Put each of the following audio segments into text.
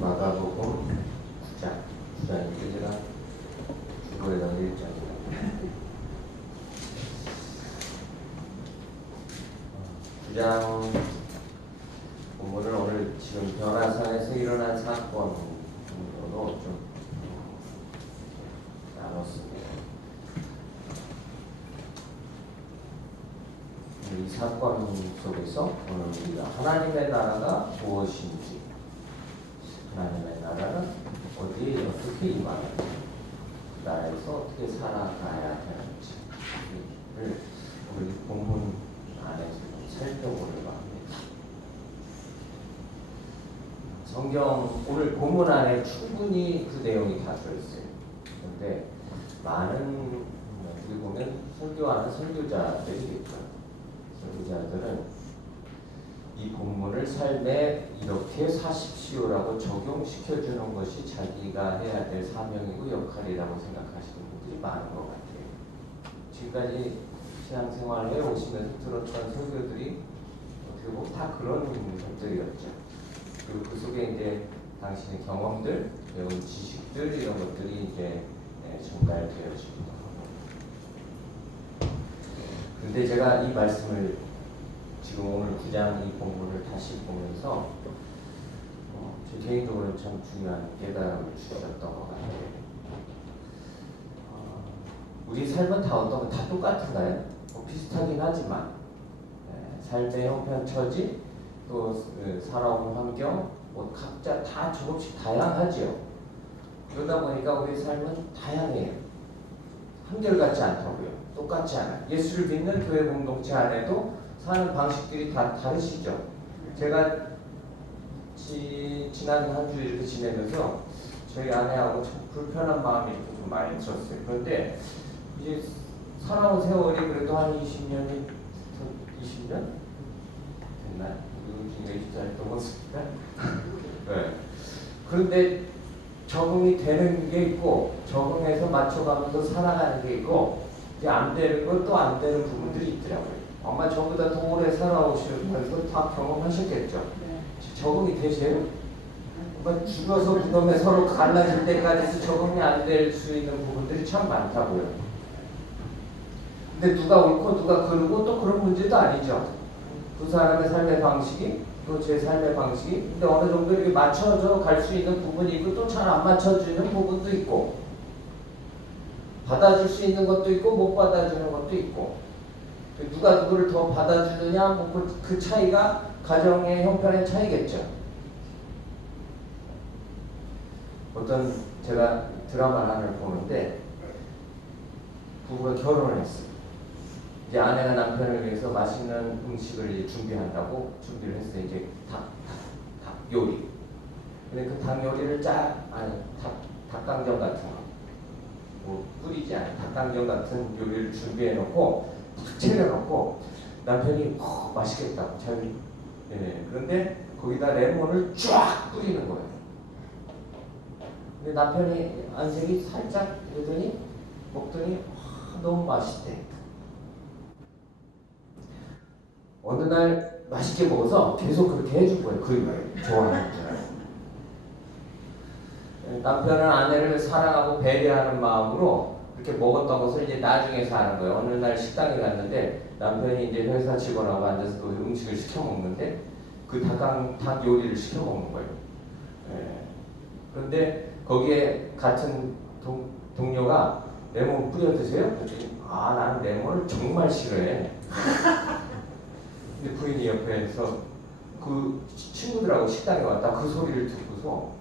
마가복음 9장인데 제가 그거에다 1장입니다. 구장 본문을 오늘 지금 변화산에서 일어난 사건으로 좀 나눴습니다. 이 사건 속에서 오늘 우리가 하나님의 나라가 무엇인지, 하나님의 나라는 어디에 어떻게 임하는지, 그 나라에서 어떻게 살아가야 되는지를 우리 본문 안에서 살펴보려고 합니다. 성경 오늘 본문 안에 충분히 그 내용이 다 들어있어요. 그런데 많은 우리 보면 설교하는 설교자들이 있죠. 설교자들은 이 본문을 삶에 이렇게 사십시오라고 적용시켜주는 것이 자기가 해야 될 사명이고 역할이라고 생각하시는 분들이 많은 것 같아요. 지금까지 신앙생활을 해오시면서 들었던 설교들이 어떻게 보면 다 그런 것들이었죠. 그리고 그 속에 이제 당신의 경험들, 배운 지식들 이런 것들이 이제 전달되어집니다. 근데 제가 이 말씀을 지금 오늘 9장 이 본문을 다시 보면서 제 개인적으로는 참 중요한 깨달음을 주셨던 것 같아요. 우리 삶은 다 어떤 거 다 똑같은가요? 비슷하긴 하지만 삶의 형편, 처지, 또 살아온 환경, 각자 다 조금씩 다양하지요. 그러다 보니까 우리 삶은 다양해요. 한결같지 않다고요. 똑같지 않아요. 예수를 믿는 교회 공동체 안에도 사는 방식들이 다 다르시죠. 제가 지난 한 주 이렇게 지내면서 저희 아내하고 참 불편한 마음이 좀 많이 들었어요. 그런데 이제 살아온 세월이 그래도 한 20년이 20년 됐나요? 요즘 20살 넘었습니다. 네. 그런데 적응이 되는 게 있고 적응해서 맞춰가면서 살아가는 게 있고 이제 안 되는 건 또 안 되는 부분들이 있더라고요. 아마 저보다 더 오래 살아오시면서 다 경험하셨겠죠. 네. 적응이 되세요? 죽어서 무덤에 서로 갈라질 때까지 적응이 안 될 수 있는 부분들이 참 많다고요. 근데 누가 옳고 누가 그르고 또 그런 문제도 아니죠. 그 사람의 삶의 방식이 또 제 삶의 방식이 근데 어느 정도 이렇게 맞춰져 갈 수 있는 부분이 있고 또 잘 안 맞춰지는 부분도 있고 받아줄 수 있는 것도 있고 못 받아주는 것도 있고 누가 누구를 더 받아주느냐 뭐 그 차이가 가정의 형편의 차이겠죠. 어떤 제가 드라마 하나를 보는데 부부가 결혼을 했어요. 이제 아내가 남편을 위해서 맛있는 음식을 이제 준비한다고 준비를 했어요. 이제 닭 요리. 근데 그 닭 요리를 닭강정 같은 거, 뭐 뿌리지 않은 닭강정 같은 요리를 준비해 놓고 탁 차려놓고 남편이 맛있겠다고 자기. 그런데 거기다 레몬을 쫙 뿌리는 거예요. 근데 남편이 안색이 살짝 이러더니 먹더니 너무 맛있대. 어느 날 맛있게 먹어서 계속 그렇게 해줄 거예요. 그 좋아하는 줄. 남편은 아내를 사랑하고 배려하는 마음으로 그렇게 먹었던 것을 이제 나중에서 하는 거예요. 어느 날 식당에 갔는데 남편이 이제 회사 직원하고 앉아서 그 음식을 시켜 먹는데 그 닭 요리를 시켜 먹는 거예요. 그런데 거기에 같은 동료가 레몬 뿌려 드세요? 그랬더니 나는 레몬을 정말 싫어해. 근데 부인이 옆에서 그 친구들하고 식당에 왔다 그 소리를 듣고서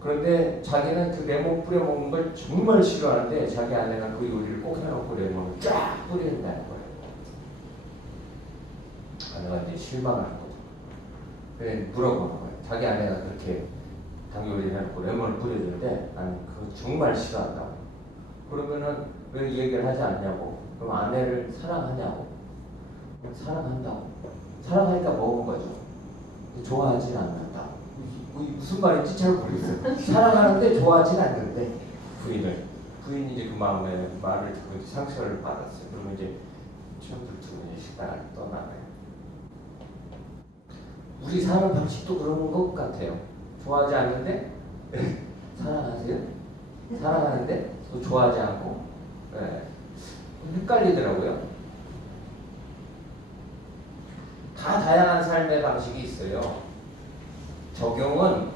그런데 자기는 그 레몬 뿌려 먹는 걸 정말 싫어하는데 자기 아내가 그 요리를 꼭 해놓고 레몬을 쫙 뿌린다는 거예요. 아내가 이제 실망하는 거죠. 그래 물어보는 거예요. 자기 아내가 그렇게 닭 요리를 해놓고 레몬을 뿌려주는데 나는 그거 정말 싫어한다고. 그러면은 왜 이 얘기를 하지 않냐고. 그럼 아내를 사랑하냐고. 사랑한다고. 사랑하니까 먹은 거죠. 좋아하진 않는다. 무슨 말인지 잘 모르겠어요. 사랑하는데 좋아하진 않는데 부인이 이제 그 마음에 말을 듣고 상처를 받았어요. 그러면 이제 친구들 두 분이 식당을 떠나가요. 우리 사는 방식도 그런 것 같아요. 좋아하지 않는데 사랑하세요? 사랑하는데 또 좋아하지 않고 네. 헷갈리더라고요. 다 다양한 삶의 방식이 있어요. 적용은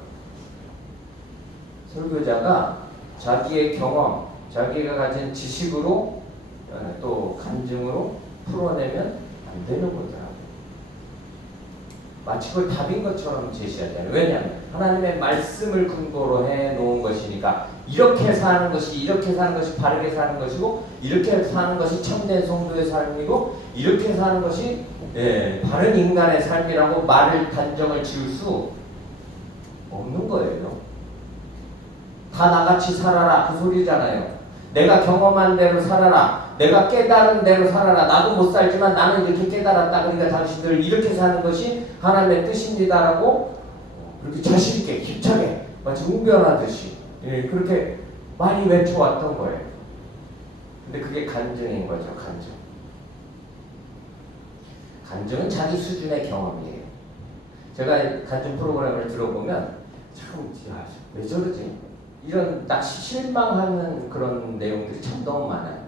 설교자가 자기의 경험, 자기가 가진 지식으로 또 감정으로 풀어내면 안 되는 거더라고요. 마치 그걸 답인 것처럼 제시하잖아요. 왜냐하면 하나님의 말씀을 근거로 해놓은 것이니까 이렇게 사는 것이 바르게 사는 것이고 이렇게 사는 것이 참된 성도의 삶이고 이렇게 사는 것이 바른 인간의 삶이라고 말을 단정을 지을 수 없는 거예요. 다 나같이 살아라 그 소리잖아요. 내가 경험한 대로 살아라. 내가 깨달은 대로 살아라. 나도 못 살지만 나는 이렇게 깨달았다. 그러니까 당신들 이렇게 사는 것이 하나님의 뜻입니다라고 그렇게 자신있게 힘차게 마치 웅변하듯이 그렇게 많이 외쳐왔던 거예요. 근데 그게 간증인 거죠. 간증은 자기 수준의 경험이에요. 제가 간증 프로그램을 들어보면 참 왜 저러지? 이런 딱 실망하는 그런 내용들이 참 너무 많아요.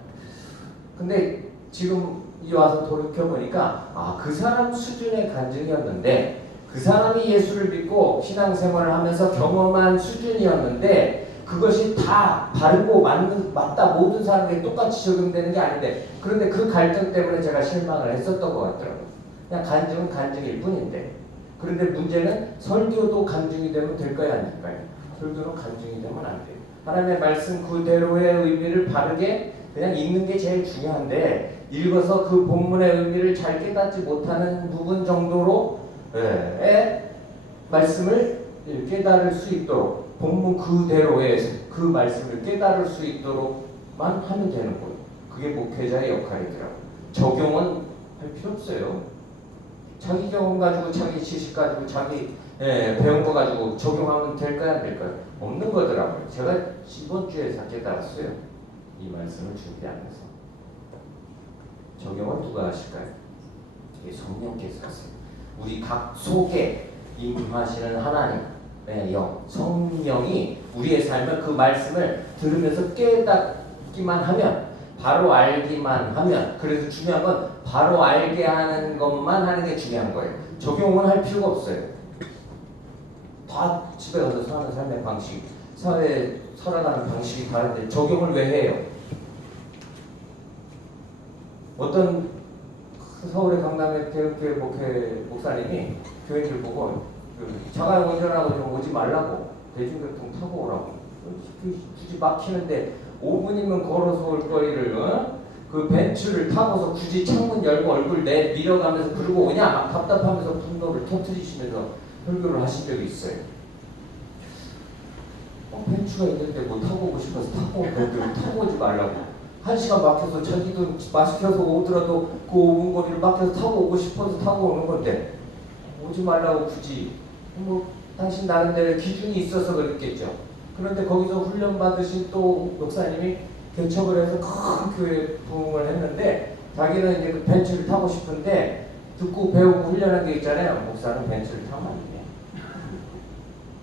근데 지금 와서 돌이켜보니까 그 사람 수준의 간증이었는데 그 사람이 예수를 믿고 신앙생활을 하면서 경험한 수준이었는데 그것이 다 바르고 맞다 모든 사람에게 똑같이 적용되는 게 아닌데 그런데 그 갈등 때문에 제가 실망을 했었던 것 같더라고요. 그냥 간증은 간증일 뿐인데 그런데 문제는 설교도 간증이 되면 될까요 안 될까요? 설교는 간증이 되면 안 돼요. 하나님의 말씀 그대로의 의미를 바르게 그냥 읽는 게 제일 중요한데 읽어서 그 본문의 의미를 잘 깨닫지 못하는 부분 정도로 말씀을 깨달을 수 있도록 본문 그대로의 그 말씀을 깨달을 수 있도록만 하면 되는 거예요. 그게 목회자의 역할이더라고요. 적용은 할 필요 없어요. 자기 경험 가지고 자기 지식 가지고 자기 배운 거 가지고 적용하면 될까요 안 될까요? 없는 거더라고요. 제가 이번 주에 깨달았어요. 이 말씀을 준비하면서. 적용은 누가 하실까요? 이게 성령께서 하세요. 우리 각 속에 임하시는 하나님의 영, 성령이 우리의 삶을 그 말씀을 들으면서 깨닫기만 하면 바로 알기만 하면 그래서 중요한 건 바로 알게 하는 것만 하는 게 중요한 거예요. 적용은 할 필요가 없어요. 다 집에 가서 사는 삶의 방식, 사회에 살아가는 방식이 다른데 적용을 왜 해요? 어떤 서울의 강남의 대형교회 목사님이 교인들 보고 자가 운전하고 좀 오지 말라고 대중교통 타고 오라고 굳이 막히는데 5분이면 걸어서 올 거리를 그 벤츠를 타고서 굳이 창문 열고 얼굴 밀어가면서 그러고 오냐 막 답답하면서 분노를 터뜨리시면서 설교를 하신 적이 있어요. 벤츠가 있는데 뭐 타고 오고 싶어서 타고 온 분들 타고 오지 말라고 1시간 막혀서 자기도 마시켜서 오더라도 그 5분 거리를 막혀서 타고 오고 싶어서 타고 오는 건데 오지 말라고 굳이 뭐 당신 나름대로 기준이 있어서 그랬겠죠. 그런데 거기서 훈련 받으신 또 목사님이 개척을 해서 큰 교회 부흥을 했는데 자기는 이제 그 벤츠를 타고 싶은데 듣고 배우고 훈련한 게 있잖아요. 목사는 벤츠를 타면 안 돼.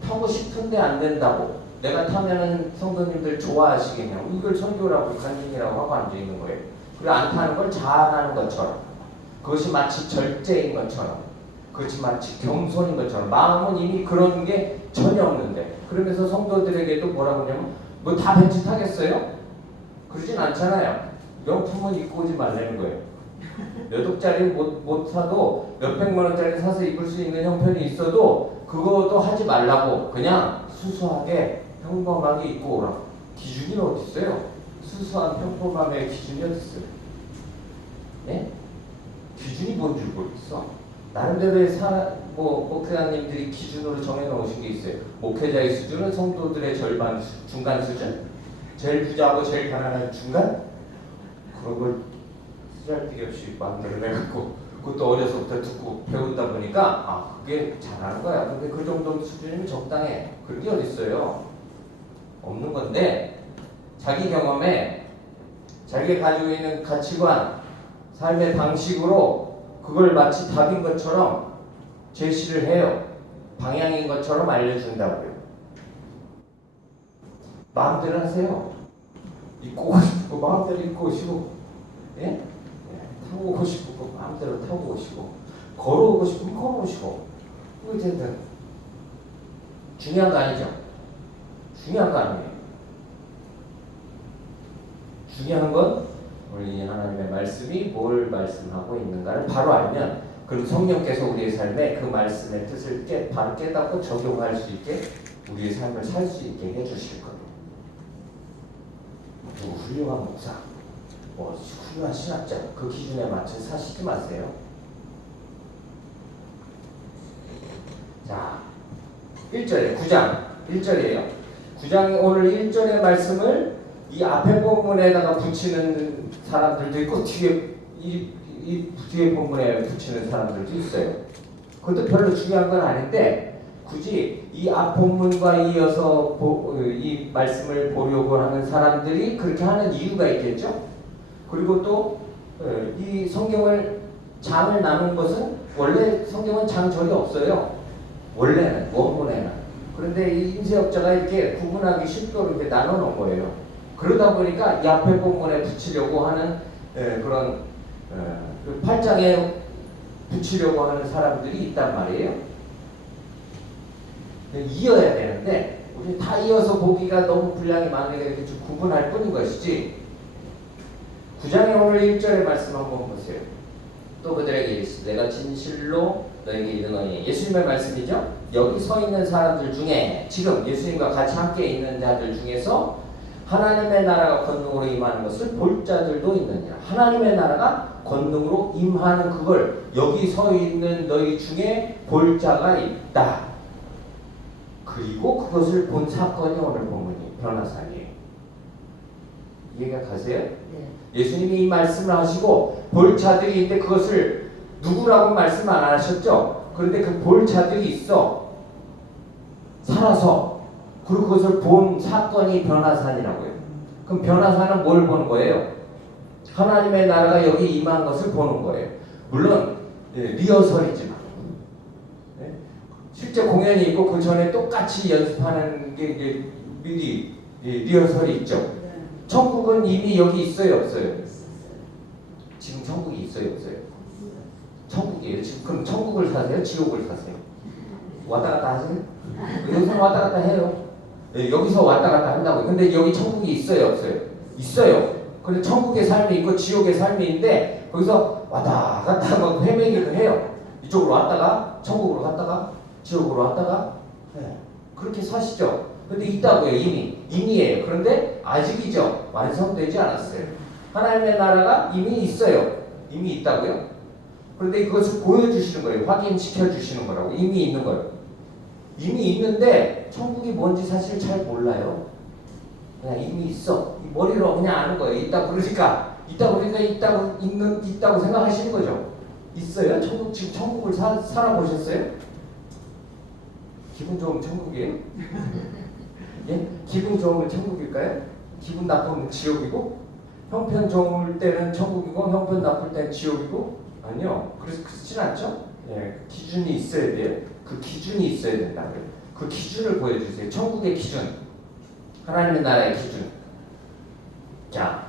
타고 싶은데 안 된다고. 내가 타면은 성도님들 좋아하시겠냐고. 이걸 설교라고 간증이라고 하고 앉아 있는 거예요. 그리고 안 타는 걸 잘하는 것처럼. 그것이 마치 절제인 것처럼. 그것이 마치 겸손인 것처럼. 마음은 이미 그런 게 전혀 없는데. 그러면서 성도들에게도 뭐라고 하냐면 뭐 다 벤츠 타겠어요? 그러진 않잖아요. 명품은 입고 오지 말라는 거예요. 몇 억짜리 못 사도 몇백만 원짜리 사서 입을 수 있는 형편이 있어도 그것도 하지 말라고 그냥 수수하게 평범하게 입고 오라. 기준이 어디 있어요? 수수한 평범함의 기준이 어디 있어요? 네? 기준이 뭔 줄 모르겠어. 나름대로의 목회자님들이 기준으로 정해놓으신 게 있어요. 목회자의 수준은 성도들의 절반 중간 수준? 제일 부자하고 제일 가난한 중간? 그런 걸 쓰잘데기 없이 만들어내갖고 그것도 어려서부터 듣고 배우다 보니까 그게 잘하는 거야. 근데 그 정도 수준이면 적당해. 그런 게 어딨어요. 없는 건데 자기 경험에 자기가 가지고 있는 가치관, 삶의 방식으로 그걸 마치 답인 것처럼 제시를 해요. 방향인 것처럼 알려준다고요. 마음대로 하세요. 입고 오고 싶고 마음대로 입고 오시고, 예? 예, 타고 오고 싶고 마음대로 타고 오시고, 걸어오고 싶으면 걸어오시고. 어쨌든 중요한 거 아니죠? 중요한 거 아니에요. 중요한 건 우리 하나님의 말씀이 뭘 말씀하고 있는가를 바로 알면, 그리고 성령께서 우리의 삶에 그 말씀의 뜻을 바로 깨닫고 적용할 수 있게 우리의 삶을 살 수 있게 해주실 거예요. 누구 훌륭한 목사, 뭐 훌륭한 신학자, 그 기준에 맞춰 사시지 마세요. 자, 1절에 9장 1절이에요. 9장 오늘 1절의 말씀을 이 앞에 본문에다가 붙이는 사람들도 있고 뒤에 이 뒤에 본문에 붙이는 사람들도 있어요. 그것도 별로 중요한 건 아닌데 굳이 이 앞 본문과 이어서 이 말씀을 보려고 하는 사람들이 그렇게 하는 이유가 있겠죠. 그리고 또 이 성경을 장을 나눈 것은 원래 성경은 장절이 없어요. 원래는 원문에는. 그런데 이 임세역자가 이렇게 구분하기 쉽도록 이렇게 나눠 놓은 거예요. 그러다 보니까 이 앞에 본문에 붙이려고 하는 그런 그 8장에 붙이려고 하는 사람들이 있단 말이에요. 이어야 되는데 우리 다 이어서 보기가 너무 분량이 많으니까 이렇게 좀 구분할 뿐인 것이지. 9장의 오늘 1절의 말씀 한번 보세요. 또 그들에게 이르시되 내가 진실로 너에게 이르노니, 예수님의 말씀이죠. 여기 서 있는 사람들 중에, 지금 예수님과 같이 함께 있는 자들 중에서 하나님의 나라가 권능으로 임하는 것을 볼 자들도 있느니라. 하나님의 나라가 권능으로 임하는 그걸 여기 서 있는 너희 중에 볼 자가 있다. 그리고 그것을 본 사건이 오늘 본문이 변화산이에요. 이해가 가세요? 네. 예수님이 이 말씀을 하시고 볼 자들이 있는데 그것을 누구라고 말씀 안 하셨죠? 그런데 그 볼 자들이 있어. 살아서. 그리고 그것을 본 사건이 변화산이라고요. 그럼 변화산은 뭘 보는 거예요? 하나님의 나라가 여기 임한 것을 보는 거예요. 물론 리허설이지만 실제 공연이 있고 그 전에 똑같이 연습하는 게 미리 리허설이 있죠. 천국은 이미 여기 있어요, 없어요? 지금 천국이 있어요, 없어요? 천국이에요. 지금 그럼 천국을 사세요, 지옥을 사세요? 왔다 갔다 하세요? 여기서 왔다 갔다 해요. 여기서 왔다 갔다 한다고요. 근데 여기 천국이 있어요, 없어요? 있어요. 근데 천국의 삶이 있고 지옥의 삶이 있는데 거기서 왔다 갔다 막 헤매기를 해요. 이쪽으로 왔다가 천국으로 갔다가 지옥으로 왔다가. 네. 그렇게 사시죠. 근데 있다고요. 이미예요. 그런데 아직이죠. 완성되지 않았어요. 하나님의 나라가 이미 있어요. 이미 있다고요. 그런데 그것을 보여주시는 거예요. 확인시켜 주시는 거라고. 이미 있는 거예요. 이미 있는데 천국이 뭔지 사실 잘 몰라요. 그냥 이미 있어. 머리로 그냥 아는 거예요. 있다고 있다고 생각하시는 거죠. 있어요. 천국, 지금 천국을 살아보셨어요? 기분 좋으면 천국이에요? 예? 기분 좋으면 천국일까요? 기분 나쁘면 지옥이고? 형편 좋을 때는 천국이고 형편 나쁠 때는 지옥이고? 아니요. 그렇진 않죠? 예, 기준이 있어야 돼요. 그 기준이 있어야 된다고요. 그 기준을 보여주세요. 천국의 기준. 하나님의 나라의 기준. 자,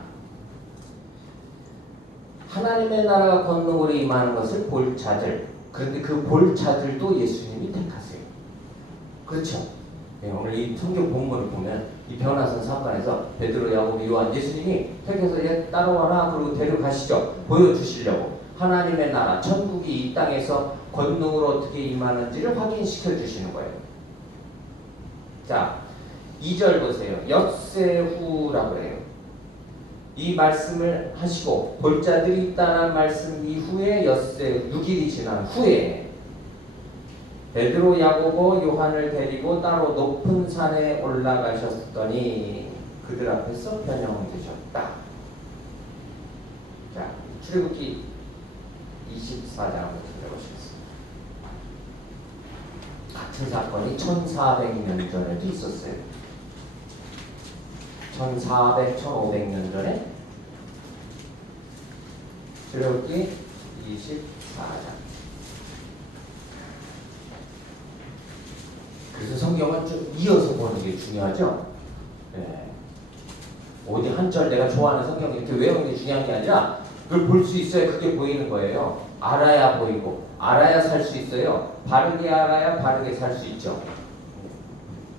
하나님의 나라가 권능으로 임하는 것을 볼 자들. 그런데 그 볼 자들도 예수님이 택하세요. 그렇죠? 네, 오늘 이 성경 본문을 보면 이 변화산 사건에서 베드로, 야고보, 요한, 예수님이 택해서 얘 따라와라 그러고 데려가시죠. 보여주시려고. 하나님의 나라, 천국이 이 땅에서 권능으로 어떻게 임하는지를 확인시켜 주시는 거예요. 자, 2절 보세요. 엿새후라고 해요. 이 말씀을 하시고 볼 자들이 있다는 말씀 이후에 엿새 6일이 지난 후에 베드로, 야고보, 요한을 데리고 따로 높은 산에 올라가셨더니 그들 앞에서 변형되셨다. 자, 출애굽기 24장을 들어보시겠습니다. 같은 사건이 1400년 전에도 있었어요. 1400, 1500년 전에 출애굽기 24장 건 좀 이어서 보는 게 중요하죠. 네. 어디 한 절 내가 좋아하는 성경 이렇게 외우는 게 중요한 게 아니라 그걸 볼 수 있어야 그게 보이는 거예요. 알아야 보이고 알아야 살 수 있어요. 바르게 알아야 바르게 살 수 있죠.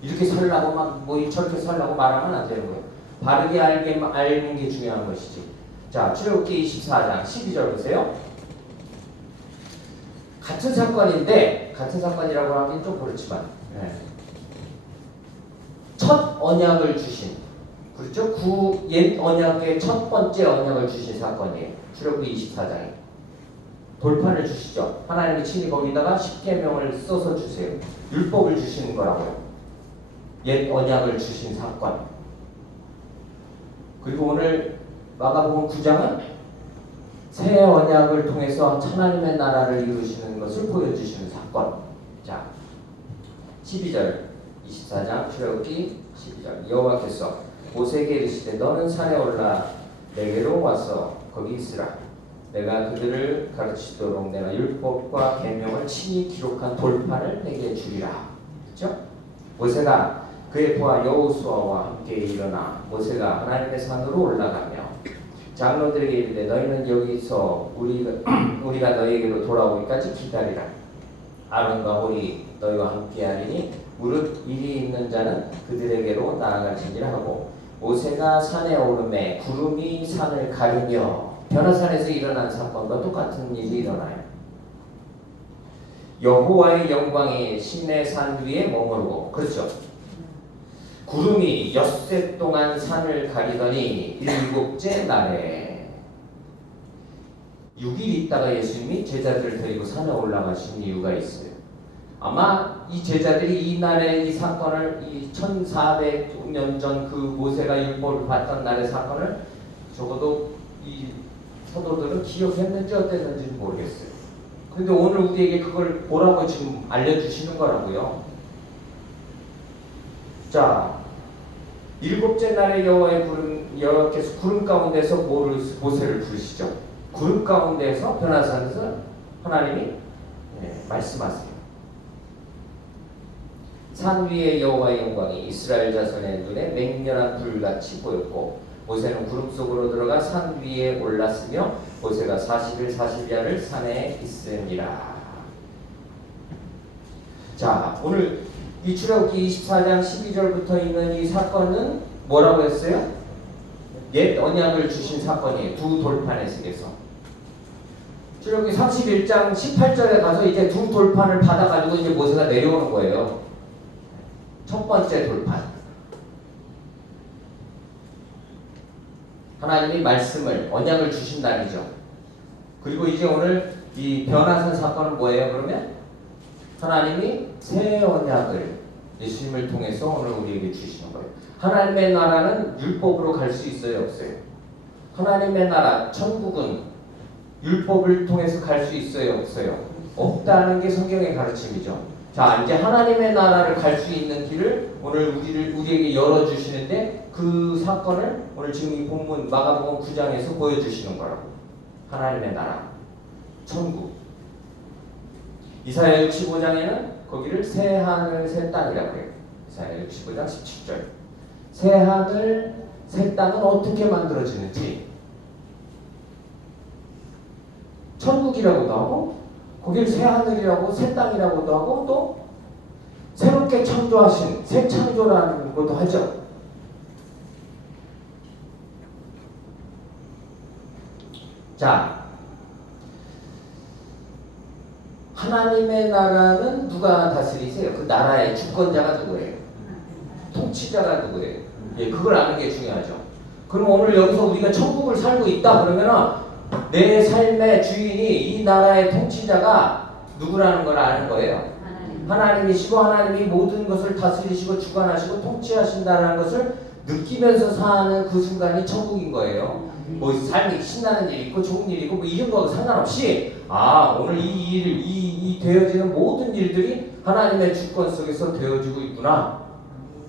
이렇게 살라고 막 뭐 저렇게 살라고 말하면 안 되는 거예요. 바르게 알는 게 중요한 것이지. 자, 출애굽기 24장 12절 보세요. 같은 사건인데 같은 사건이라고 하긴 좀 그렇지만 첫 언약을 주신 그렇죠? 옛 언약의 첫 번째 언약을 주신 사건이에요. 출애굽기 24장에 돌판을 주시죠. 하나님이 친히 거기다가 십계명을 써서 주세요. 율법을 주시는 거라고요. 옛 언약을 주신 사건. 그리고 오늘 마가복음 9장은 새 언약을 통해서 하나님의 나라를 이루시는 것을 보여주시는 사건. 자, 12절 24장 출애굽기 12절 여호와께서 모세에게 이르시되 너는 산에 올라 내게로 와서 거기 있으라. 내가 그들을 가르치도록 내가 율법과 계명을 친히 기록한 돌판을 내게 주리라. 그렇죠? 모세가 그의 부하 여호수아와 함께 일어나 모세가 하나님의 산으로 올라가며 장로들에게 이르되 너희는 여기서 우리가 너희에게로 돌아오기까지 기다리라. 아론과 홀이 너희와 함께하리니 무릇 일이 있는 자는 그들에게로 나아갈지니라 하고 모세가 산에 오르매 구름이 산을 가리며 변화산에서 일어난 사건과 똑같은 일이 일어나요. 여호와의 영광이 시내산 위에 머무르고 그렇죠. 구름이 엿새 동안 산을 가리더니 일곱째 날에 6일 있다가 예수님이 제자들을 데리고 산에 올라가신 이유가 있어요. 아마 이 제자들이 이 날의 이 사건을 이 1400년 전 그 모세가 율법을 받던 날의 사건을 적어도 이 사도들은 기억했는지 어땠는지는 모르겠어요. 그런데 오늘 우리에게 그걸 보라고 지금 알려주시는 거라고요. 자, 일곱째 날에 여호와께서 구름 가운데서 모세를 부르시죠. 구름 가운데서 변화산에서 하나님이 말씀하세요. 산 위에 여호와의 영광이 이스라엘 자손의 눈에 맹렬한 불같이 보였고 모세는 구름 속으로 들어가 산 위에 올랐으며 모세가 40일 40야를 산에 있으니라. 자, 오늘 이 출애굽기 24장 12절부터 있는 이 사건은 뭐라고 했어요? 옛 언약을 주신 사건이에요. 두 돌판의 속에서. 출애굽기 31장 18절에 가서 이제 두 돌판을 받아가지고 이제 모세가 내려오는 거예요. 첫 번째 돌판. 하나님이 말씀을, 언약을 주신 날이죠. 그리고 이제 오늘 이 변화산 사건은 뭐예요, 그러면? 하나님이 새 언약을 예수님을 통해서 오늘 우리에게 주시는 거예요. 하나님의 나라는 율법으로 갈 수 있어요, 없어요? 하나님의 나라, 천국은 율법을 통해서 갈 수 있어요, 없어요? 없다는 게 성경의 가르침이죠. 자, 이제 하나님의 나라를 갈 수 있는 길을 오늘 우리에게 열어주시는데 그 사건을 오늘 지금 이 본문 마가복음 9장에서 보여주시는 거라고. 하나님의 나라, 천국. 이사야 65장에는 거기를 새 하늘 새 땅이라고 해요. 이사야 65장 17절. 새 하늘 새 땅은 어떻게 만들어지는지 천국이라고도 하고 거길 새 하늘이라고 새 땅이라고도 하고 또 새롭게 창조하신 새 창조라는 것도 하죠. 자, 하나님의 나라는 누가 다스리세요? 그 나라의 주권자가 누구예요? 통치자가 누구예요? 예, 그걸 아는 게 중요하죠. 그럼 오늘 여기서 우리가 천국을 살고 있다 그러면은 내 삶의 주인이 이 나라의 통치자가 누구라는 걸 아는 거예요. 하나님이시고 하나님이 모든 것을 다스리시고 주관하시고 통치하신다는 것을 느끼면서 사는 그 순간이 천국인 거예요. 뭐 삶이 신나는 일이 있고 좋은 일이 있고 뭐 이런 거 상관없이 오늘 이 되어지는 모든 일들이 하나님의 주권 속에서 되어지고 있구나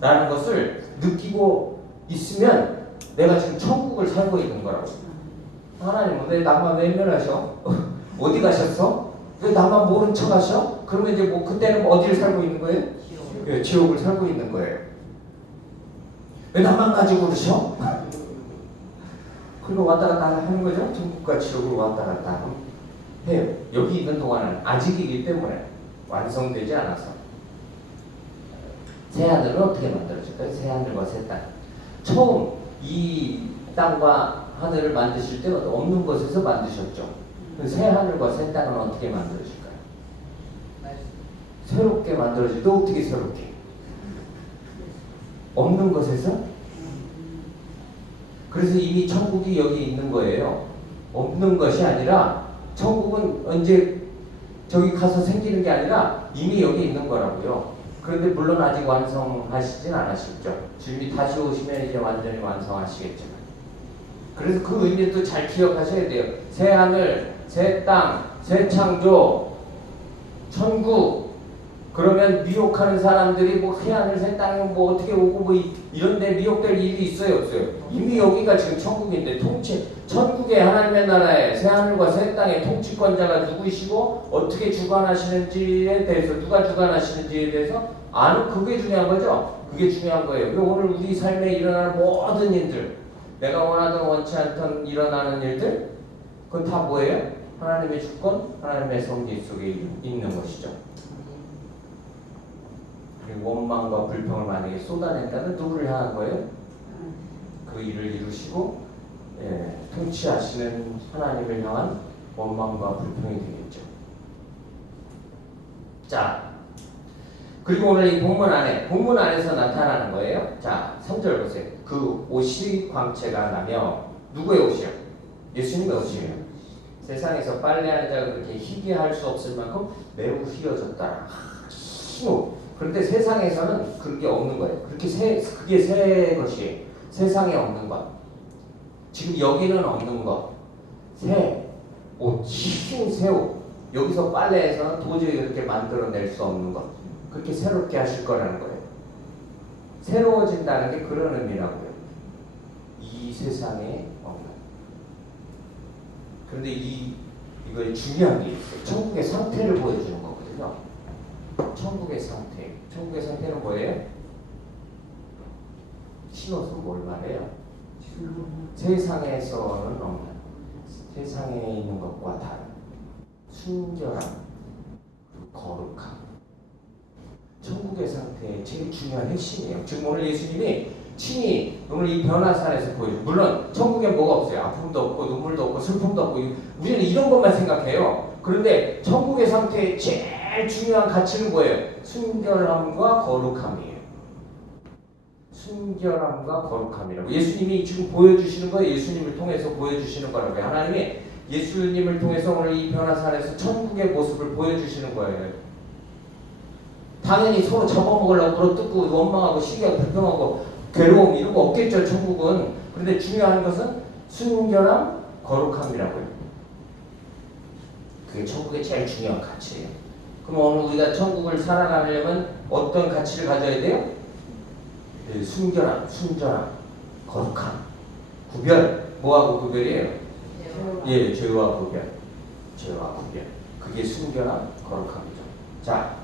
라는 것을 느끼고 있으면 내가 지금 천국을 살고 있는 거라고. 하나님은 왜 나만 외면하셔? 어디 가셨어? 왜 나만 모른 척 하셔? 그러면 이제 뭐 그때는 어디를 살고 있는 거예요? 예, 지옥을 살고 있는 거예요. 왜 나만 가지고 그러셔? 그리고 왔다 갔다 하는 거죠. 천국과 지옥으로 왔다 갔다 해요. 여기 있는 동안은 아직이기 때문에 완성되지 않아서. 새하늘은 어떻게 만들어질까요? 새하늘과 새 땅. 처음 이 땅과 하늘을 만드실 때는 없는 것에서 만드셨죠. 새하늘과 새 땅은 어떻게 만들어질까요? 새롭게 만들어질 때 어떻게 새롭게? 없는 것에서? 그래서 이미 천국이 여기 있는 거예요. 없는 것이 아니라 천국은 언제 저기 가서 생기는 게 아니라 이미 여기 있는 거라고요. 그런데 물론 아직 완성하시진 않으셨죠. 주님이 다시 오시면 이제 완전히 완성하시겠지만. 그래서 그 의미를 또 잘 기억하셔야 돼요. 새 하늘, 새 땅, 새 창조, 천국. 그러면 미혹하는 사람들이 뭐 새 하늘, 새 땅이 뭐 어떻게 오고 뭐 이런 데 미혹될 일이 있어요, 없어요? 이미 여기가 지금 천국인데 천국의 하나님의 나라에 새 하늘과 새 땅의 통치권자가 누구이시고 어떻게 주관하시는지에 대해서 누가 주관하시는지에 대해서 아는 그게 중요한 거죠. 그게 중요한 거예요. 오늘 우리 삶에 일어나는 모든 일들, 내가 원하든 원치 않든 일어나는 일들, 그건 다 뭐예요? 하나님의 주권, 하나님의 섭리 속에 있는 것이죠. 그리고 원망과 불평을 만약에 쏟아낸다면 누구를 향한 거예요? 그 일을 이루시고 통치하시는 하나님을 향한 원망과 불평이 되겠죠. 자, 그리고 오늘 이 본문 안에서 나타나는 거예요. 자, 3절 보세요. 그 옷이 광채가 나며 누구의 옷이요? 예수님의 옷이에요. 세상에서 빨래하는 자가 그렇게 희귀할 수 없을 만큼 매우 휘어졌다. 그런데 세상에서는 그런 게 없는 거예요. 그게 새 것이에요. 세상에 없는 것. 지금 여기는 없는 것. 새 옷, 흰 새 옷. 여기서 빨래해서는 도저히 그렇게 만들어낼 수 없는 것. 그렇게 새롭게 하실 거라는 거예요. 새로워진다는 게 그런 의미라고요. 이 세상에 없는. 그런데 이거에 중요한 게 있어요. 천국의 상태를 보여주는 거거든요. 천국의 상태. 천국의 상태는 뭐예요? 신옷은 뭘 말해요? 세상에서는 없는, 세상에 있는 것과 다른 순결함, 거룩함. 천국의 상태의 제일 중요한 핵심이에요. 지금 오늘 예수님이 친히 오늘 이 변화산에서 보여줘요. 물론 천국에 뭐가 없어요. 아픔도 없고 눈물도 없고 슬픔도 없고 우리는 이런 것만 생각해요. 그런데 천국의 상태의 제일 중요한 가치는 뭐예요? 순결함과 거룩함이에요. 순결함과 거룩함이라고 예수님이 지금 보여주시는 거예요. 예수님을 통해서 보여주시는 거라고요. 하나님이 예수님을 통해서 오늘 이 변화산에서 천국의 모습을 보여주시는 거예요. 당연히 서로 잡아먹으려고 물어뜯고 원망하고 시기하고 불평하고 괴로움 이런 거 없겠죠. 천국은. 그런데 중요한 것은 순결함, 거룩함이라고요. 그게 천국의 제일 중요한 가치예요. 그럼 오늘 우리가 천국을 살아가려면 어떤 가치를 가져야 돼요? 순결함, 순전함, 거룩함, 구별. 뭐하고 구별이에요? 죄와 구별. 죄와 구별. 그게 순결함, 거룩함이죠. 자,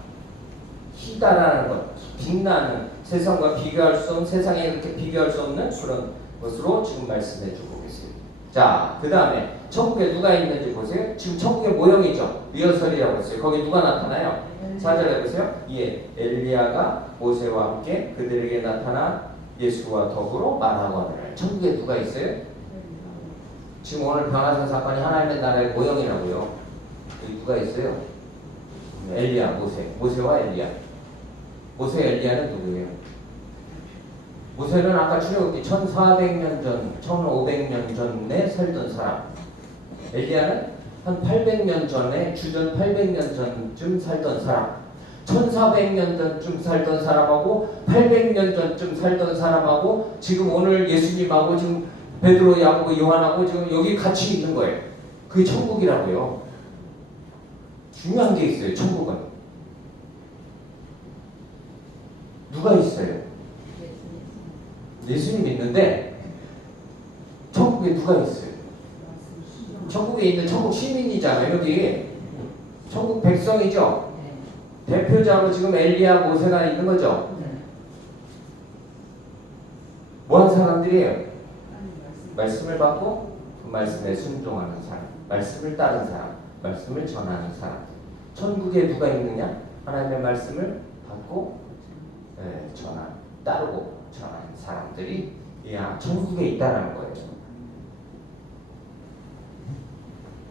희다라는 것, 빛나는 세상과 비교할 수 없는, 세상에 그렇게 비교할 수 없는 그런 것으로 지금 말씀해 주고 계세요. 자, 그 다음에 천국에 누가 있는지 보세요. 지금 천국의 모형이죠. 리허설이라고 했어요. 거기 누가 나타나요? 4절에 보세요. 엘리야가 모세와 함께 그들에게 나타나 예수와 더불어 말하거늘. 천국에 누가 있어요? 지금 오늘 변화산 사건이 하나님의 나라의 모형이라고요. 여기 누가 있어요? 엘리야, 모세와 엘리야. 모세 엘리야는 누구예요? 모세는 아까 출애굽기 1400년 전, 1500년 전에 살던 사람. 엘리야는 한 800년 전에, 주전 800년 전쯤 살던 사람. 1400년 전쯤 살던 사람하고 800년 전쯤 살던 사람하고 지금 오늘 예수님하고 지금 베드로, 야고보, 요한하고 지금 여기 같이 있는 거예요. 그게 천국이라고요. 중요한 게 있어요. 천국은. 누가 있어요? 예수님 있는데 천국에 누가 있어요? 천국에 있는 천국 시민이잖아요. 여기 천국 백성이죠. 대표적으로 지금 엘리야 모세가 있는 거죠. 뭐 한 사람들이에요? 말씀을 받고 그 말씀에 순종하는 사람, 말씀을 따른 사람, 말씀을 전하는 사람. 천국에 누가 있느냐? 하나님의 말씀을 받고 따르고 전하는 사람들이 천국에 있다는 거예요.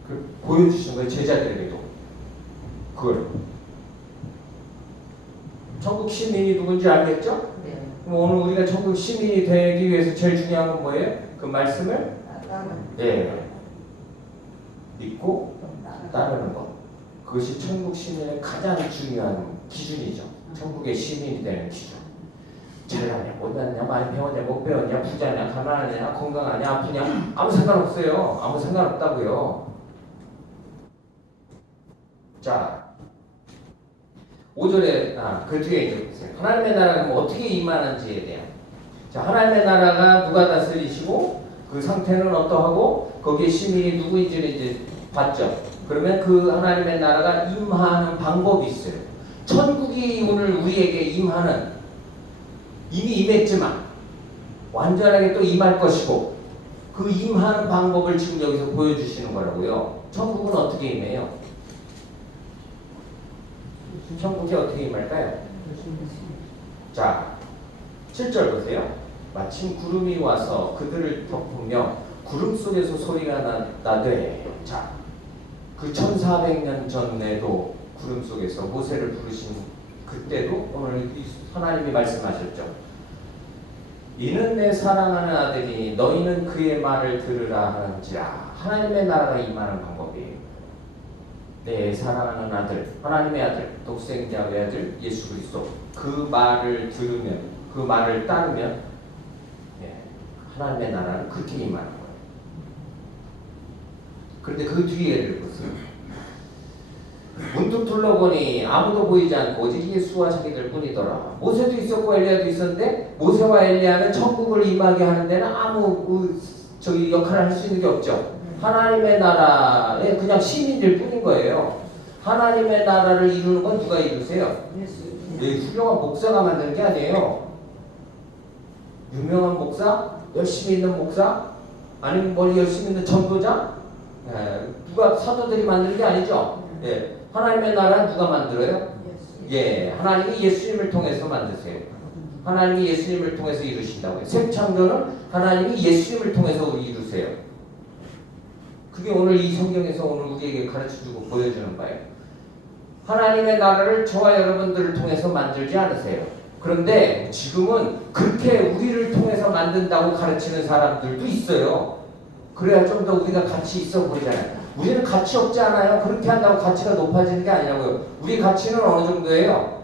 그 보여주시는 거예요. 제자들에게도 그걸. 천국 시민이 누군지 알겠죠? 네. 그럼 오늘 우리가 천국 시민이 되기 위해서 제일 중요한 건 뭐예요? 그 말씀을 믿고 따르는 것. 그것이 천국 시민의 가장 중요한 기준이죠. 천국의 시민이 되는 기준. 잘하냐, 못하냐, 많이 배웠냐, 못 배웠냐, 부자냐, 가난하냐, 건강하냐, 아프냐, 아무 상관없어요. 아무 상관없다고요. 자, 5절에 그 뒤에 이제 보세요. 하나님의 나라가 어떻게 임하는지에 대한. 자, 하나님의 나라가 누가 다스리시고 그 상태는 어떠하고 거기에 시민이 누구인지를 이제 봤죠. 그러면 그 하나님의 나라가 임하는 방법이 있어요. 천국이 오늘 우리에게 임하는, 이미 임했지만 완전하게 또 임할 것이고, 그 임하는 방법을 지금 여기서 보여주시는 거라고요. 천국은 어떻게 임해요? 천국이 어떻게 임할까요? 자, 7절 보세요. 마침 구름이 와서 그들을 덮으며 구름 속에서 소리가 나되. 자, 그 1400년 전에도 구름 속에서 모세를 부르신 그때도 오늘 하나님이 말씀하셨죠. 이는 내 사랑하는 아들이 너희는 그의 말을 들으라 하는지라. 하나님의 나라가 임하는 방법이에요. 내 사랑하는 아들, 하나님의 아들, 독생자의 아들 예수 그리스도, 그 말을 들으면, 그 말을 따르면 하나님의 나라는 그렇게 임하는 거예요. 그런데 그 뒤에를 보세요. 문득 둘러보니 아무도 보이지 않고 오직 예수와 자기들 뿐이더라. 모세도 있었고 엘리야도 있었는데 모세와 엘리야는 천국을 임하게 하는 데는 아무 역할을 할 수 있는 게 없죠. 하나님의 나라의 그냥 시민들 뿐인 거예요. 하나님의 나라를 이루는 건 누가 이루세요? 훌륭한 목사가 만드는 게 아니에요. 유명한 목사? 열심히 있는 목사? 아니면 열심히 있는 전도자? 누가 사도들이 만드는 게 아니죠. 하나님의 나라는 누가 만들어요? 하나님이 예수님을 통해서 만드세요. 하나님이 예수님을 통해서 이루신다고요. 새 창조는 하나님이 예수님을 통해서 이루세요. 그게 오늘 이 성경에서 오늘 우리에게 가르쳐주고 보여주는 바예요. 하나님의 나라를 저와 여러분들을 통해서 만들지 않으세요. 그런데 지금은 그렇게 우리를 통해서 만든다고 가르치는 사람들도 있어요. 그래야 좀 더 우리가 가치 있어 보이잖아요. 우리는 가치 없지 않아요. 그렇게 한다고 가치가 높아지는 게 아니라고요. 우리 가치는 어느 정도예요?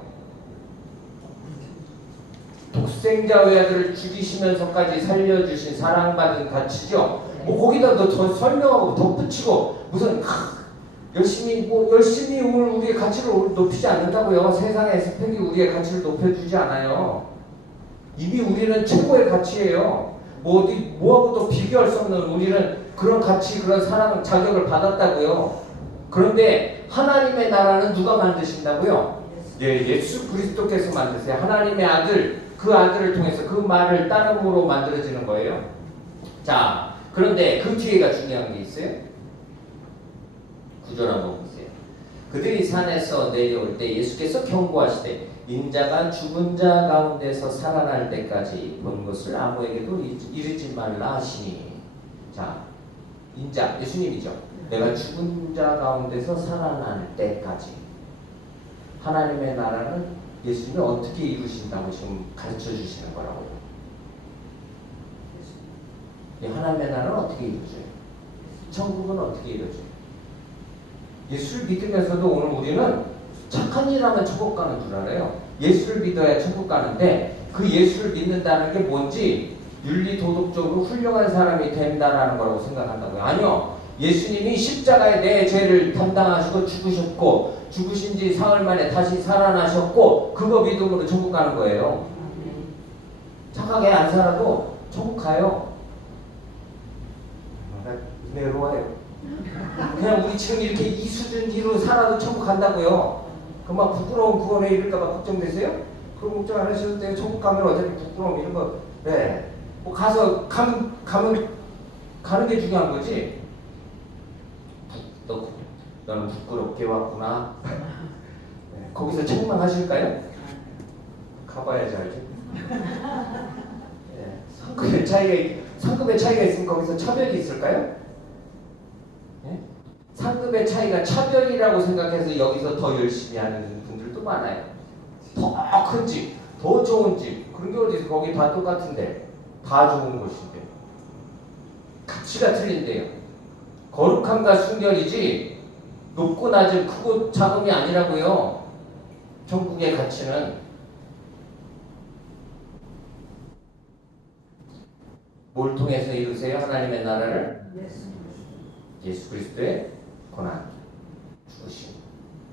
독생자의 아들을 죽이시면서까지 살려주신 사랑받은 가치죠. 거기다 더 설명하고 덧붙이고 무슨 열심히 오늘 우리의 가치를 높이지 않는다고요. 세상의 스펙이 우리의 가치를 높여주지 않아요. 이미 우리는 최고의 가치예요. 뭐하고도 비교할 수 없는 우리는 그런 가치, 그런 사랑, 자격을 받았다고요. 그런데 하나님의 나라는 누가 만드신다고요? 예수 그리스도께서 만드세요. 하나님의 아들, 그 아들을 통해서 그 말을 따름으로 만들어지는 거예요. 자, 그런데 그 뒤에가 중요한 게 있어요. 9절 한번 보세요. 그들이 산에서 내려올 때 예수께서 경고하시되 인자가 죽은 자 가운데서 살아날 때까지 본 것을 아무에게도 이르지 말라 하시니. 자, 인자, 예수님이죠. 내가 죽은 자 가운데서 살아날 때까지. 하나님의 나라는 예수님이 어떻게 이루신다고 지금 가르쳐 주시는 거라고요. 하나님의 나라는 어떻게 이루어져요? 천국은 어떻게 이루어져요? 예수를 믿으면서도 오늘 우리는 착한 일 하면 천국 가는 줄 알아요. 예수를 믿어야 천국 가는데 그 예수를 믿는다는 게 뭔지 윤리 도덕적으로 훌륭한 사람이 된다라는 거라고 생각한다고요. 아니요. 예수님이 십자가에 내 죄를 담당하시고 죽으셨고 죽으신 지 사흘 만에 다시 살아나셨고 그거 믿음으로 천국 가는 거예요. 착하게 안 살아도 천국 가요. 은혜로워요. 그냥 우리 지금 이렇게 이 수준으로 살아도 천국 간다고요. 그만 부끄러움 구원에 이를까봐 걱정되세요? 그런 걱정 안 하셔도 돼요. 천국 가면 어차피 부끄러움 이런 거, 네. 뭐 가면 가는 게 중요한 거지. 너는 부끄럽게 왔구나. 네. 거기서 책망하실까요? 가봐야지 알죠. 네. 상급의 차이가 있으면 거기서 차별이 있을까요? 네? 상급의 차이가 차별이라고 생각해서 여기서 더 열심히 하는 분들도 많아요. 더 큰 집, 더 좋은 집, 그런 게 어디서 거기 다 똑같은데, 다 좋은 곳인데 가치가 틀린데요. 거룩함과 순결이지 높고 낮은 크고 작음이 아니라고요. 천국의 가치는 뭘 통해서 이루세요? 하나님의 나라를 예수 그리스도의 고난, 죽으심,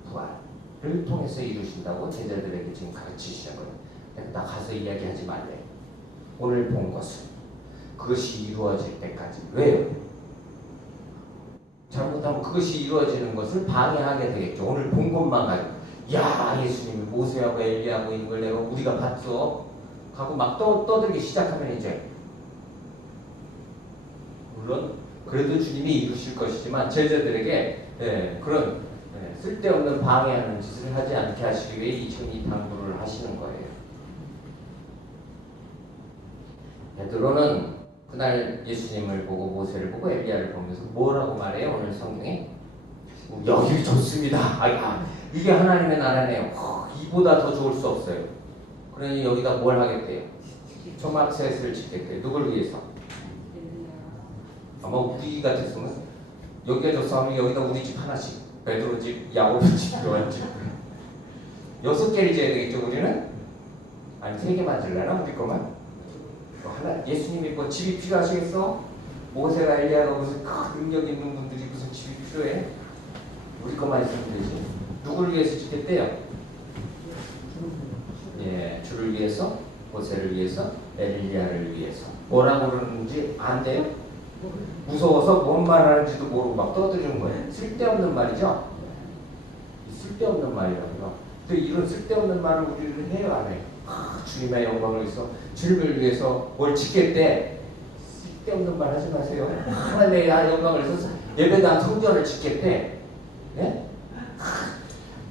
부활을 통해서 이루신다고 제자들에게 지금 가르치시는 거예요. 나 가서 이야기하지 말래. 오늘 본 것은 그것이 이루어질 때까지. 왜요? 잘못하면 그것이 이루어지는 것을 방해하게 되겠죠. 오늘 본 것만 가지고 야 예수님이 모세하고 엘리야하고 있는 걸 내가 우리가 봤어 하고 막 떠들기 시작하면 이제 물론 그래도 주님이 이루실 것이지만 제자들에게 그런 쓸데없는 방해하는 짓을 하지 않게 하시기 위해 이천이 당부를 하시는 거예요. 베드로는 그날 예수님을 보고 모세를 보고 엘리야를 보면서 뭐라고 말해요? 오늘 성경에 여기 좋습니다. 이게 하나님의 나라네요. 이보다 더 좋을 수 없어요. 그러니 여기다 뭘 하겠대요? 초막셋을 짓겠대요. 누굴 위해서? 아마 우리 같았으면 여기가 좋소 하면 여기다 우리 집 하나씩, 베드로 집, 야고보 집, 요한 집 6개를 지어야 되겠죠 우리는? 아니 3개만 질려나 우리 거만? 하나, 예수님이 뭐 집이 필요하시겠어? 모세가 엘리야가 무슨 큰 능력 있는 분들이 무슨 집이 필요해? 우리 것만 있으면 되지. 누구를 위해서 짓겠대요? 예, 주를 위해서, 모세를 위해서, 엘리야를 위해서. 뭐라고 그러는지 안 돼요? 무서워서 뭔 말하는지도 모르고 막 떠드는 거예요. 쓸데없는 말이죠. 쓸데없는 말이라고요. 근데 이런 쓸데없는 말을 우리는 해요, 안 해요? 주님의 영광을 위해서, 주님을 위해서 뭘 짓겠대. 쓸데없는 말 하지 마세요. 하나님의 영광을 위해서 예배당 성전을 짓겠대. 네?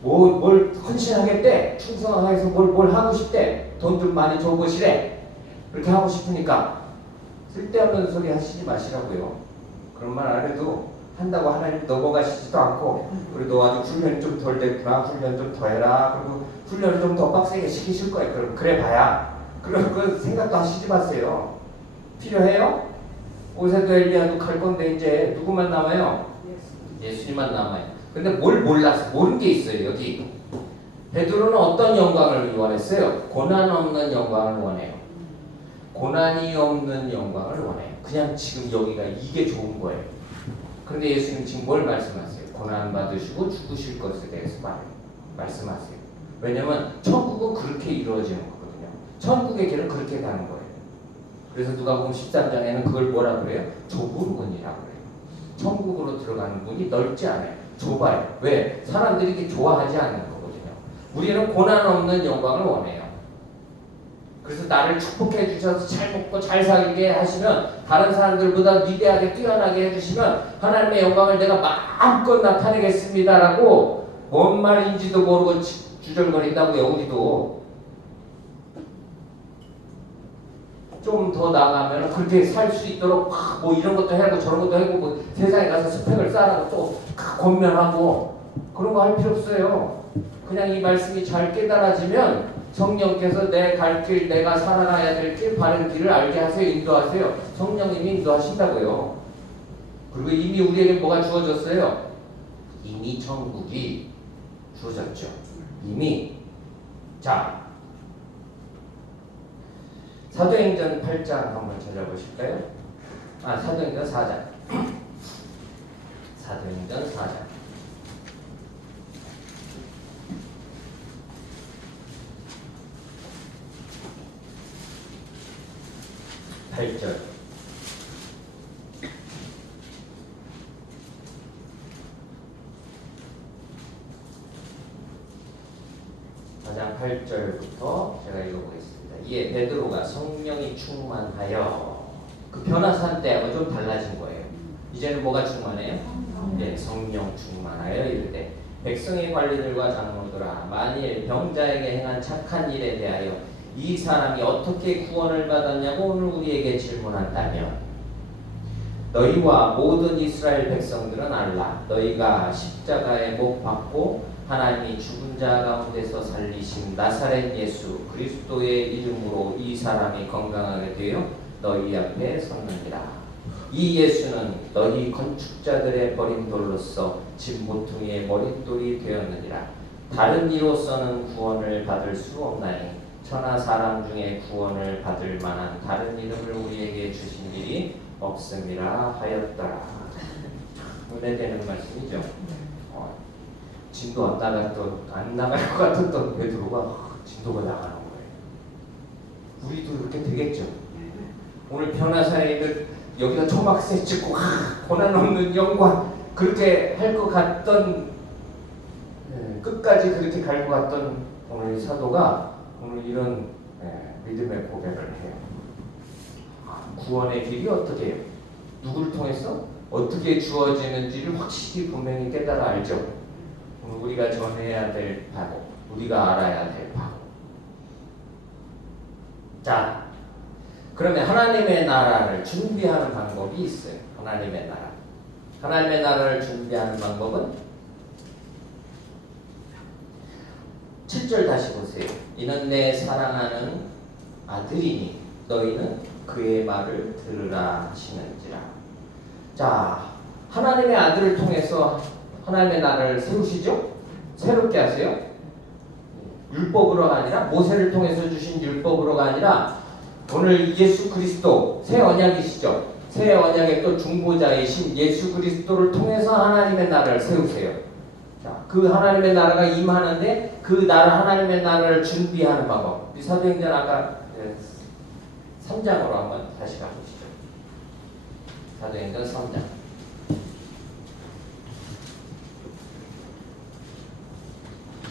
뭘 헌신하겠대. 충성하게 해서 뭘 하고 싶대. 돈 좀 많이 줘보시래. 그렇게 하고 싶으니까 쓸데없는 소리 하시지 마시라고요. 그런 말 안 해도 한다고 하나님 넘어가시지도 않고, 그래도 아주 훈련이 좀 덜 됐구나, 훈련 좀 더 해라, 그리고 훈련을 좀 더 빡세게 시키실 거예요. 그럼 그래 봐야. 그런 그 생각도 하시지 마세요. 필요해요? 모세도 엘리야도 갈 건데 이제 누구만 남아요? 예수님만 남아요. 근데 뭘 몰랐어? 모르는 게 있어요. 여기 베드로는 어떤 영광을 원했어요? 고난 없는 영광을 원해요. 고난이 없는 영광을 원해요. 그냥 지금 여기가 이게 좋은 거예요. 그런데 예수님 지금 뭘 말씀하세요? 고난 받으시고 죽으실 것에 대해서 말씀하세요. 왜냐면 천국은 그렇게 이루어지는 거거든요. 천국의 길은 그렇게 가는 거예요. 그래서 누가복음 13장에는 그걸 뭐라 그래요? 좁은 문이라고 그래요. 천국으로 들어가는 문이 넓지 않아요. 좁아요. 왜? 사람들이 이렇게 좋아하지 않는 거거든요. 우리는 고난 없는 영광을 원해요. 그래서 나를 축복해 주셔서 잘 먹고 잘 살게 하시면, 다른 사람들보다 위대하게 뛰어나게 해주시면 하나님의 영광을 내가 마음껏 나타내겠습니다라고 뭔 말인지도 모르고 주절거린다고요. 우리도 좀 더 나가면 그렇게 살 수 있도록 뭐 이런 것도 하고 저런 것도 하고 뭐 세상에 가서 스펙을 쌓아고 또 권면하고 그런 거 할 필요 없어요. 그냥 이 말씀이 잘 깨달아지면 성령께서 내 갈 길, 내가 살아가야 될 길, 바른 길을 알게 하세요. 인도하세요. 성령님이 인도하신다고요. 그리고 이미 우리에게 뭐가 주어졌어요? 이미 천국이 주어졌죠. 이미. 자, 사도행전 8장 한번 찾아보실까요? 사도행전 4장. 사도행전 4장. 8절. 4장 8절부터 제가 읽어보겠습니다. 이에 베드로가 성령이 충만하여 그 변화산 때하고 좀 달라진 거예요. 이제는 뭐가 충만해요? 네, 성령 충만하여 이르되 백성의 관리들과 장로들아 만일 병자에게 행한 착한 일에 대하여 이 사람이 어떻게 구원을 받았냐고 오늘 우리에게 질문한다면 너희와 모든 이스라엘 백성들은 알라. 너희가 십자가에 못 박고 하나님이 죽은 자 가운데서 살리신 나사렛 예수 그리스도의 이름으로 이 사람이 건강하게 되어 너희 앞에 섰느니라. 이 예수는 너희 건축자들의 버린 돌로서 집 모퉁이의 머릿돌이 되었느니라. 다른 이로서는 구원을 받을 수 없나니 천하 사람 중에 구원을 받을 만한 다른 이름을 우리에게 주신 일이 없음이라 하였더라. 은혜되는 말씀이죠. 진도 안 나갈 것 같은 또 베드로가 진도가 나가는 거예요. 우리도 이렇게 되겠죠. 오늘 변화사에 여기다 초막새 찍고 고난 없는 영광 그렇게 할 것 같던 끝까지 그렇게 갈 것 같던 오늘 이 사도가 오늘 이런 믿음의 고백을 해요. 구원의 길이 어떻게 해요? 누구를 통해서 어떻게 주어지는지를 확실히 분명히 깨달아 알죠. 우리가 전해야 될 바로, 우리가 알아야 될 바로. 자, 그러면 하나님의 나라를 준비하는 방법이 있어요. 하나님의 나라. 하나님의 나라를 준비하는 방법은 7절 다시 보세요. 이는 내 사랑하는 아들이니 너희는 그의 말을 들으라 하시는지라. 자, 하나님의 아들을 통해서 하나님의 나라를 세우시죠? 새롭게 하세요. 율법으로가 아니라 모세를 통해서 주신 율법으로가 아니라 오늘 예수 그리스도 새 언약이시죠. 새 언약의 또 중보자이신 예수 그리스도를 통해서 하나님의 나라를 세우세요. 자, 그 하나님의 나라가 임하는데 그 나라 하나님의 나라를 준비하는 방법. 이 사도행전 아까 3장으로 한번 다시 가보시죠. 사도행전 3장.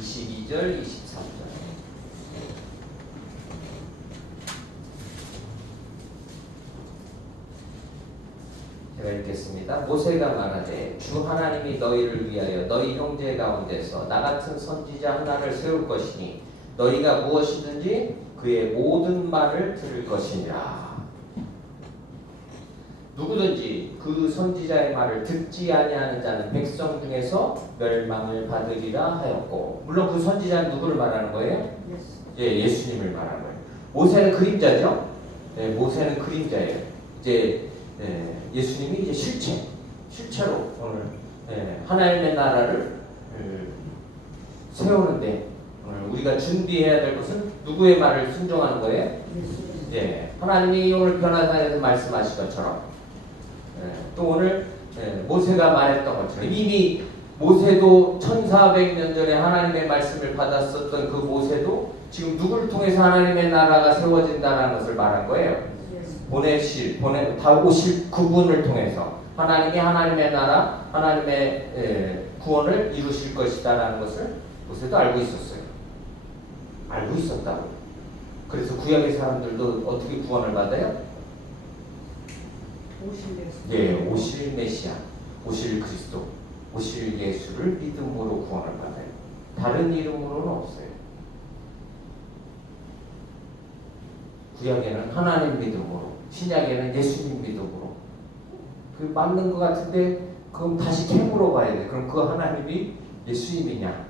22절, 23절. 제가 읽겠습니다. 모세가 말하되 주 하나님이 너희를 위하여 너희 형제 가운데서 나 같은 선지자 하나를 세울 것이니 너희가 무엇이든지 그의 모든 말을 들을 것이니라. 누구든지 그 선지자의 말을 듣지 아니하는 자는 백성 중에서 멸망을 받으리라 하였고, 물론 그 선지자는 누구를 말하는 거예요? 예수님을 말하는 거예요. 모세는 그림자죠. 모세는 그림자예요. 이제 예수님이 이제 실체로 오늘 하나님의 나라를 세우는데 오늘 우리가 준비해야 될 것은 누구의 말을 순종하는 거예요? 하나님이 오늘 변화사에서 말씀하신 것처럼 또 오늘 모세가 말했던 것처럼 이미 모세도 1400년 전에 하나님의 말씀을 받았었던 그 모세도 지금 누구를 통해서 하나님의 나라가 세워진다는 것을 말한 거예요. 다 오실 그분을 통해서 하나님이 하나님의 나라, 하나님의 구원을 이루실 것이다라는 것을 모세도 알고 있었어요. 알고 있었다고. 그래서 구약의 사람들도 어떻게 구원을 받아요? 오실 메시아, 오실 그리스도, 오실 예수를 믿음으로 구원을 받아요. 다른 이름으로는 없어요. 구약에는 하나님 믿음으로, 신약에는 예수님 믿음으로. 그 맞는 것 같은데 그럼 다시 캠으로 봐야 돼. 그럼 그 하나님이 예수님이냐?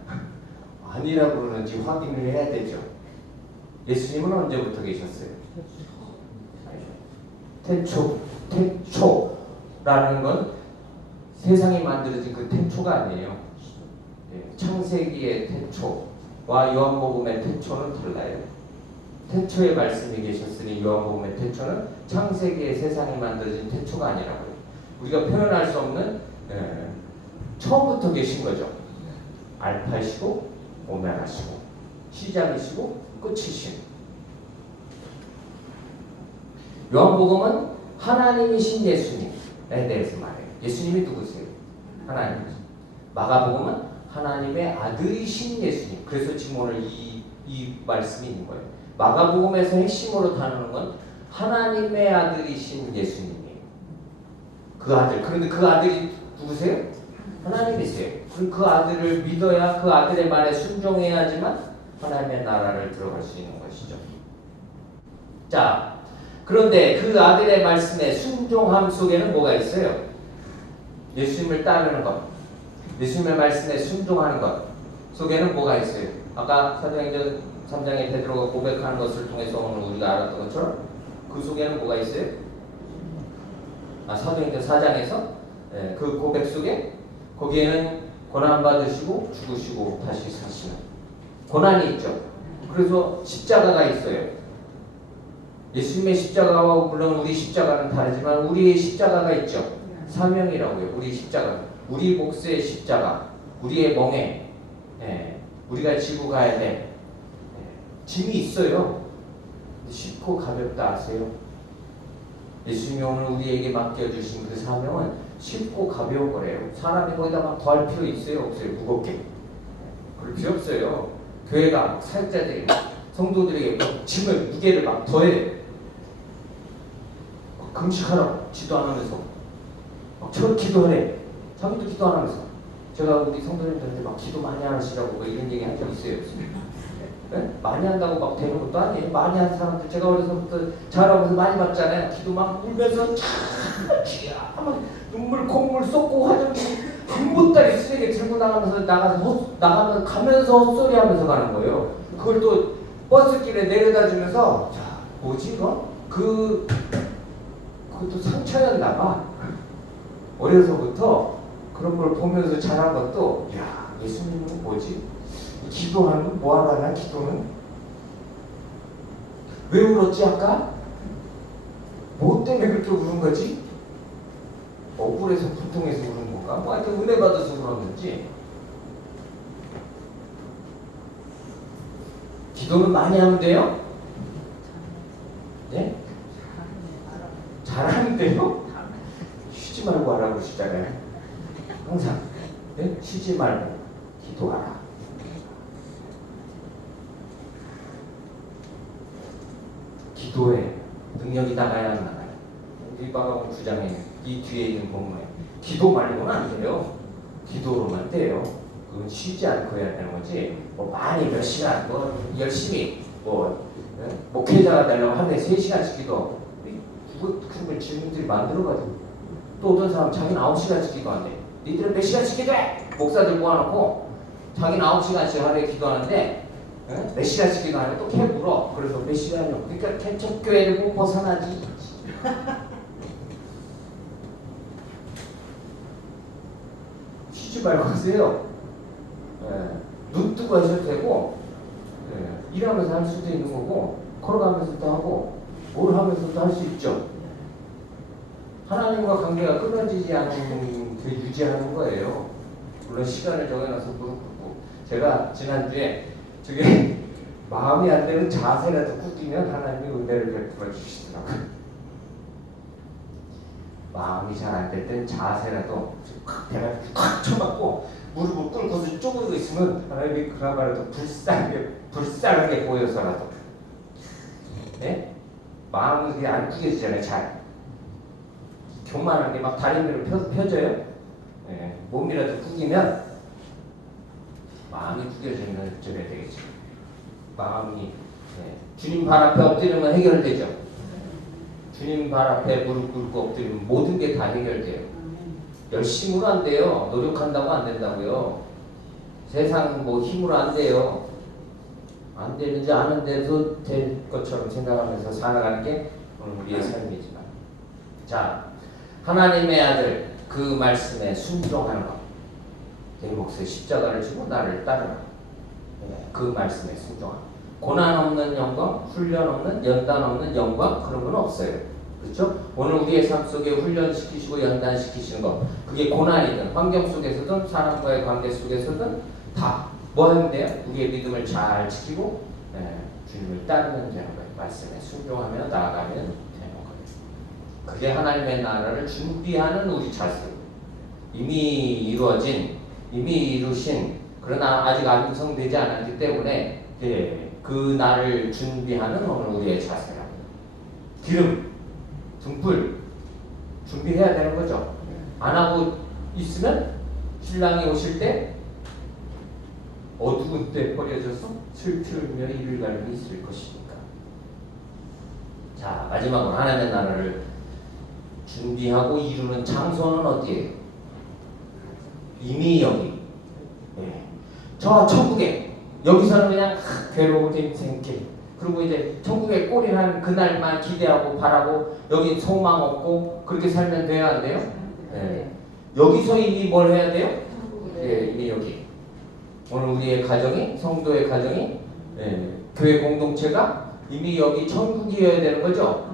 아니라고 그러는지 확인을 해야 되죠. 예수님은 언제부터 계셨어요? 태초라는 건 세상이 만들어진 그 태초가 아니에요. 창세기의 태초와 요한복음의 태초는 달라요. 태초에 말씀이 계셨으니 요한복음의 태초는 창세기의 세상이 만들어진 태초가 아니라고요. 우리가 표현할 수 없는 처음부터 계신 거죠. 알파이시고 오메가시고 시작이시고 끝이신. 요한복음은 하나님이신 예수님에 대해서 말해요. 예수님이 누구세요? 하나님이죠. 마가복음은 하나님의 아들이신 예수님. 그래서 지금 오늘 이 이 말씀이 있는 거예요. 마가복음에서 핵심으로 다루는 건 하나님의 아들이신 예수님이에요. 그 아들. 그런데 그 아들이 누구세요? 하나님이세요. 그럼 그 아들을 믿어야 그 아들의 말에 순종해야지만 하나님의 나라를 들어갈 수 있는 것이죠. 자, 그런데 그 아들의 말씀에 순종함 속에는 뭐가 있어요? 예수님을 따르는 것, 예수님의 말씀에 순종하는 것 속에는 뭐가 있어요? 아까 사도행전 3장에 베드로가 고백하는 것을 통해서 오늘 우리가 알았던 것처럼 그 속에는 뭐가 있어요? 사도행전 4장에서 그 고백 속에 거기에는 고난 받으시고 죽으시고 다시 사시는 고난이 있죠. 그래서 십자가가 있어요. 예수님의 십자가와 물론 우리 십자가는 다르지만 우리의 십자가가 있죠. 사명이라고요. 우리 십자가, 우리 몫의 십자가, 우리의 멍에 우리가 지고 가야 돼. 짐이 있어요. 쉽고 가볍다 아세요? 예수님이 오늘 우리에게 맡겨주신 그 사명은 쉽고 가벼운 거래요. 사람이 거기다 막 더할 필요 있어요? 없어요? 무겁게. 그럴 필요 없어요. 교회가 사역자들이 성도들에게 짐을, 무게를 막 더해. 금식하라고 기도 안 하면서 저 기도하래. 자기도 기도 안 하면서. 제가 우리 성도님들한테 막 기도 많이 하시라고 뭐 이런 얘기 한 적 있어요? 네? 많이 한다고 막 되는 것도 아니에요. 많이 한 사람들 제가 어려서부터 자라면서 많이 봤잖아요. 기도 막 울면서 막 눈물 콧물 쏟고 화장실 한 보따리 쓰레기 들고 나가면서 가면서 헛소리하면서 가는 거예요. 그걸 또 버스길에 내려다 주면서 뭐지 이거? 그것도 상처였나 봐. 어려서부터 그런 걸 보면서 자란 것도 야 예수님은 뭐지? 기도하는 건 뭐하러 하나? 기도는 왜 울었지 아까? 뭐 때문에 그렇게 우는 거지? 억울해서 고통해서 우는 건가? 뭐 하여튼 은혜 받아서 울었는지. 기도는 많이 하면 돼요? 네? 잘하면 돼요? 쉬지 말고 하라고 그러시잖아요. 항상 네? 쉬지 말고 기도하라. 기도에 능력이 나가야 안 나가요. 우리 마가복음 9장에 이 뒤에 있는 본문에 기도 말고는 안 돼요. 기도로만 돼요. 그건 쉬지 않고 해야 되는 거지. 뭐 많이 몇 시간, 뭐 열심히 목회자가 되려면 하루에 3시간씩 기도. 그런 걸 질문들이 만들어가지고 또 어떤 사람 자기는 9시간씩 기도한대. 니들은 몇 시간씩 기도해? 목사들 모아놓고 자기는 9시간씩 하루에 기도하는데 몇 시간씩 기도하는데 또 걔 물어. 그래서 몇 시간이요? 그러니까 개척교회를 못 벗어나지. 쉬지 말고 하세요. 눈 뜨고 하셔도 되고 일하면서 할 수도 있는 거고 걸어가면서도 하고 뭘 하면서도 할 수 있죠. 하나님과 관계가 끊어지지 않는 그 유지하는 거예요. 물론 시간을 정해놔서 무릎 꿇고 제가 지난주에 저게 마음이 안 되는 자세라도 꾸기면 하나님이 은혜를 베풀어 주시더라고요. 마음이 잘 안 될 땐 자세라도 배가 꽉 쳐맞고 무릎을 꿇고서 쪼그리고 있으면 하나님이 그나마라도 불쌍하게 보여서라도 네? 마음은 그게 안 구겨지잖아요. 잘 교만하게 막 다리 위로 펴져요. 네. 몸이라도 구기면 마음이 구겨지면 저래야 되겠죠. 마음이 주님 발 앞에 엎드리면 해결되죠. 주님 발 앞에 무릎 꿇고 엎드리면 모든 게 다 해결돼요. 열심으로 안 돼요. 노력한다고 안 된다고요. 세상 뭐 힘으로 안 돼요. 안 되는지 아는데도 될 것처럼 생각하면서 살아가는 게 오늘 우리의 삶이지만, 자, 하나님의 아들 그 말씀에 순종하는 것, 내 몫의 십자가를 지고 나를 따르라. 그 말씀에 순종하는 것. 고난 없는 영광, 훈련 없는, 연단 없는 영광, 그런 건 없어요. 그렇죠? 오늘 우리의 삶 속에 훈련시키시고 연단시키시는 것, 그게 고난이든 환경 속에서든 사람과의 관계 속에서든 다 뭐 하면 돼요? 우리의 믿음을 잘 지키고 주님을 따르면 되는 거예요. 말씀에 순종하며 나아가면 되는 거예요. 그게 하나님의 나라를 준비하는 우리 자세. 이미 이루어진, 이미 이루신, 그러나 아직 완성되지 않았기 때문에 예, 그 날을 준비하는 오늘 우리의 자세라. 기름, 등불 준비해야 되는 거죠. 안 하고 있으면 신랑이 오실 때 어두운 때 버려져서 슬틀며 이를 갈고 있을 것이니까. 자, 마지막으로 하나님의 나라를 준비하고 이루는 장소는 어디예요? 이미 여기. 예. 저 천국에 여기서는 그냥 괴로운 인생길. 그리고 이제 천국에 꼴이란 그날만 기대하고 바라고 여기 소망 없고 그렇게 살면 돼요, 안 돼요? 예. 여기서 이미 뭘 해야 돼요? 예, 이미 여기. 오늘 우리의 가정이, 성도의 가정이, 예, 교회 공동체가 이미 여기 천국이어야 되는 거죠?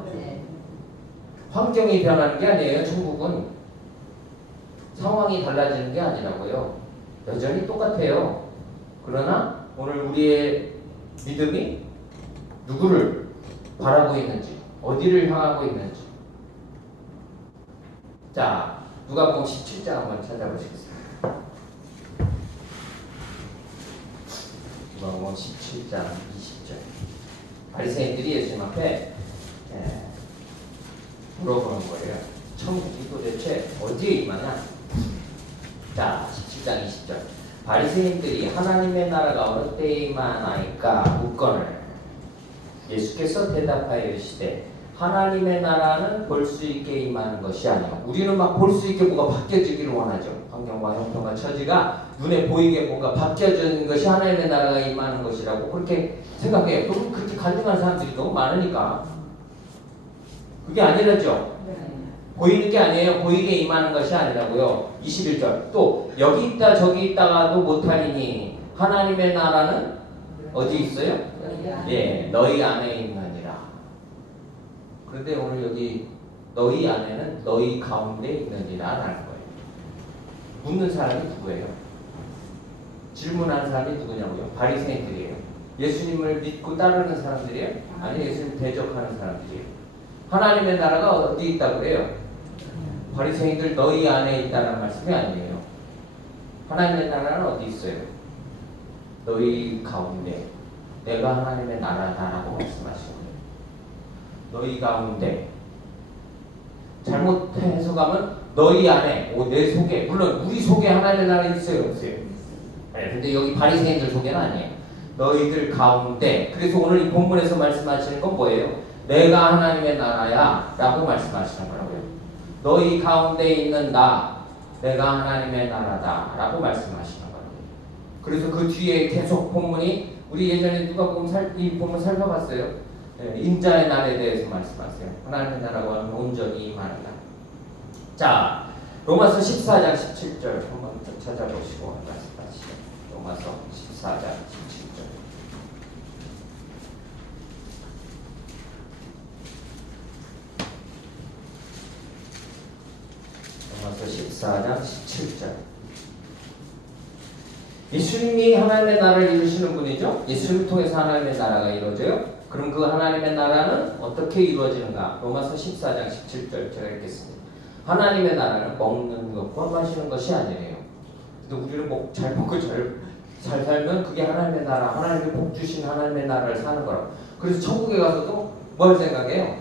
환경이 변하는 게 아니에요. 천국은 상황이 달라지는 게 아니라고요. 여전히 똑같아요. 그러나 오늘 우리의 믿음이 누구를 바라고 있는지, 어디를 향하고 있는지. 자, 누가복음 17장 한번 찾아보시겠습니다. 누가복음 17장 20절. 바리새인들이 예수님 앞에 물어보는 거예요. 천국이 도대체 어디에 임하냐? 자, 17장 20절. 바리새인들이 하나님의 나라가 어느 때에 임하나이까 묻거늘 예수께서 대답하여 이르시되 하나님의 나라는 볼 수 있게 임하는 것이 아니요. 우리는 막 볼 수 있게 뭐가 바뀌어지기를 원하죠. 환경과 형편과 처지가 눈에 보이게 뭔가 바뀌어지는 것이 하나님의 나라가 임하는 것이라고 그렇게 생각해요. 또 그렇게 간증하는 사람들이 너무 많으니까. 그게 아니라죠. 보이는 게 아니에요. 보이게 임하는 것이 아니라고요. 21절. 또 여기 있다 저기 있다가도 못하리니 하나님의 나라는 어디 있어요? 예, 너희 안에 있느니라. 그런데 오늘 여기 너희 안에는 너희 가운데 있느니라 라는 거예요. 묻는 사람이 누구예요? 질문하는 사람이 누구냐고요? 바리새인들이에요. 예수님을 믿고 따르는 사람들이에요? 아니 예수님 대적하는 사람들이에요. 하나님의 나라가 어디 있다고 그래요? 바리새인들 너희 안에 있다는 말씀이 아니에요. 하나님의 나라는 어디 있어요? 너희 가운데. 내가 하나님의 나라다라고 말씀하시는 거예요. 너희 가운데. 잘못 해석하면 너희 안에, 내 속에, 물론 우리 속에 하나님의 나라 있어요, 없어요? 네, 근데 여기 바리새인들 속에는 아니에요. 너희들 가운데. 그래서 오늘 이 본문에서 말씀하시는 건 뭐예요? 내가 하나님의 나라야 라고 말씀하시는 거라고요. 너희 가운데 있는 나, 내가 하나님의 나라다 라고 말씀하시는 거예요. 그래서 그 뒤에 계속 본문이 우리 예전에 누가 이 본문 살펴봤어요. 네, 인자의 날에 대해서 말씀하세요. 하나님의 나라가 온전히 임하는다. 자, 로마서 14장 17절 한번 찾아보시고 말씀하시죠. 로마서 14장 17절. 로마서 14장 17절. 예수님이 하나님의 나라를 이루시는 분이죠. 예수님을 통해서 하나님의 나라가 이루어져요. 그럼 그 하나님의 나라는 어떻게 이루어지는가? 로마서 14장 17절 제가 읽겠습니다. 하나님의 나라는 먹는 것과 마시는 것이 아니래요. 근데 우리는 잘 먹고 잘 살면 그게 하나님의 나라, 하나님의 복 주신 하나님의 나라를 사는 거라고. 그래서 천국에 가서도 뭘 생각해요?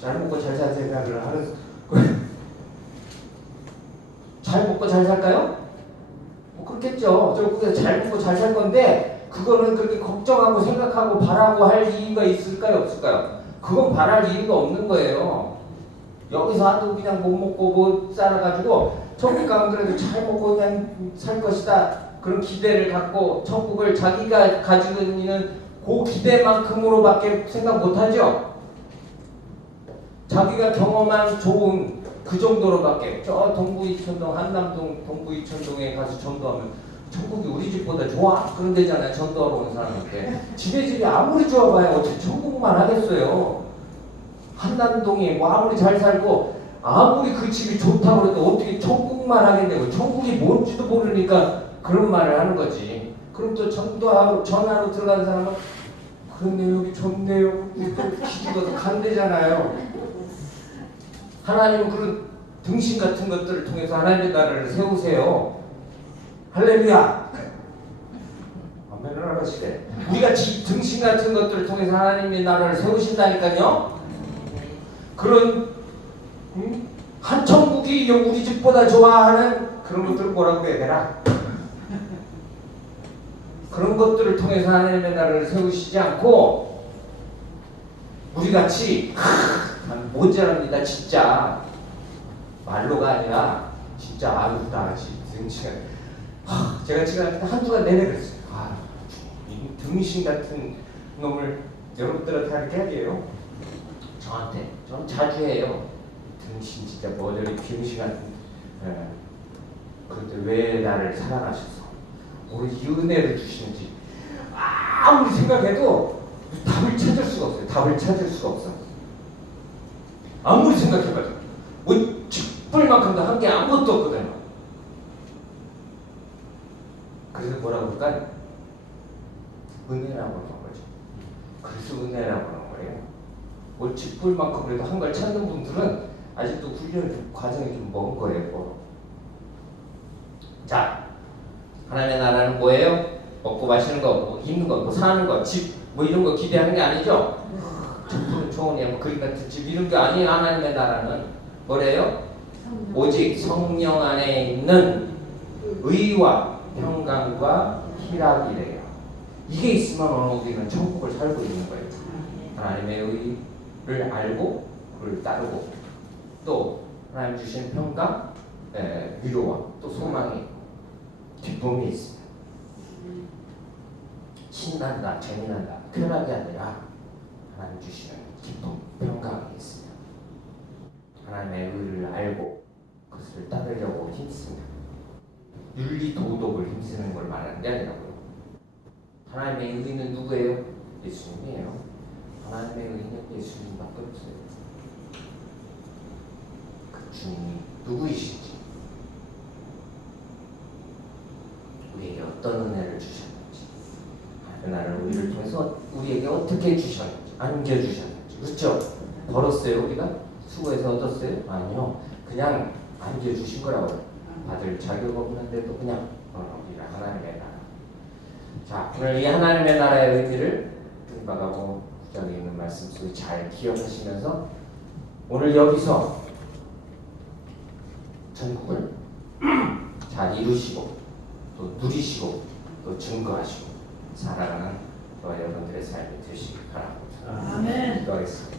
잘 먹고 잘 살 생각을 하는. 잘 먹고 잘 살까요? 그렇겠죠. 결국에 잘 먹고 잘 살 건데 그거는 그렇게 걱정하고 생각하고 바라고 할 이유가 있을까요? 없을까요? 그건 바랄 이유가 없는 거예요. 여기서 하도 그냥 못 먹고 못 살아가지고 천국 가면 그래도 잘 먹고 그냥 살 것이다. 그런 기대를 갖고 천국을 자기가 가지고 있는 그 기대만큼으로밖에 생각 못하죠. 자기가 경험한 좋은 그 정도로밖에. 저 동부 이천동 한남동 동부 이천동에 가서 전도하면 천국이 우리 집보다 좋아? 그런 데잖아요. 전도하러 온 사람한테. 집이 아무리 좋아봐야 어떻게 천국만 하겠어요. 한남동에 아무리 잘 살고 아무리 그 집이 좋다고 해도 어떻게 천국만 하겠냐고. 천국이 뭔지도 모르니까 그런 말을 하는 거지. 그럼 또 전도하러 전화로 들어간 사람은 그런데 여기 좋네요. 기죽어서 간대잖아요. 하나님은 그런 등신 같은 것들을 통해서 하나님의 나라를 세우세요. 할렐루야. 보면은 알아시대. 우리가 등신 같은 것들을 통해서 하나님의 나라를 세우신다니까요. 그런 한 천국이 우리 집보다 좋아하는 그런 것들을 뭐라고 해야 되나? 그런 것들을 통해서 하나님의 나라를 세우시지 않고 우리같이 모자랍니다. 진짜 말로가 아니라 진짜 아유 나 등신 제가 지금 한두가 내내 그랬어요. 이 등신 같은 놈을 여러분들한테 이렇게 하게요. 저한테 저는 자주 해요. 등신 진짜 뭐들이 병신 같은. 그런데 왜 나를 사랑하셔서 오늘 이 은혜를 주시는지 아무리 생각해도 답을 찾을 수가 없어요. 답을 찾을 수가 없어. 아무리 생각해봐도 뭐 쥐뿔만큼도 한 게 아무것도 없거든요. 그래서 뭐라고 할까? 은혜라고 하는 거죠. 그래서 은혜라고 하는 거예요. 뭐 쥐뿔만큼 그래도 한 걸 찾는 분들은 아직도 훈련 과정이 좀 먼 거예요. 뭐. 자, 하나님의 나라는 뭐예요? 먹고 마시는 거, 뭐 입는 거, 뭐 사는 거, 집, 뭐 이런 거 기대하는 게 아니죠? 푸른 초원이야, 뭐 그림 같은 집 이런 게 아니에요. 하나님의 나라는 뭐래요? 오직 성령 안에 있는 의와 평강과 희락이래요. 이게 있으면 오늘 우리는 천국을 살고 있는 거예요. 하나님의 의를 알고 그를 따르고 또 하나님 주신 평강, 위로와 또 소망이 기쁨이 있습니다. 신난다, 재미난다, 쾌락이 아니라 하나님 주시는 기쁨, 평강이 있습니다. 하나님의 의를 알고 그것을 따르려고 힘씁니다. 윤리 도덕을 힘쓰는 걸 말하는 게 아니라고요. 하나님의 의는 누구예요? 예수님이에요. 하나님의 의는 예수님밖에 없어요. 그 주님이 누구이신지, 우리에게 어떤 은혜를 주셨는지, 하나님의 우리를 통해서 우리에게 어떻게 주셨는지, 안겨주셨는지. 그렇죠? 벌었어요 우리가? 수고해서 얻었어요? 아니요. 그냥 안겨주신 거라고요. 받을 자격 없는데도 그냥 우리가 하나님의 나라. 자, 오늘 이 하나님의 나라의 의미를 마가복음 9장에 있는 말씀 속에 잘 기억하시면서 오늘 여기서 천국을 잘 이루시고 또 누리시고 또 증거하시고 살아가는 저와 여러분들의 삶이 되시길 바랍니다. 아멘. 기도하겠습니다.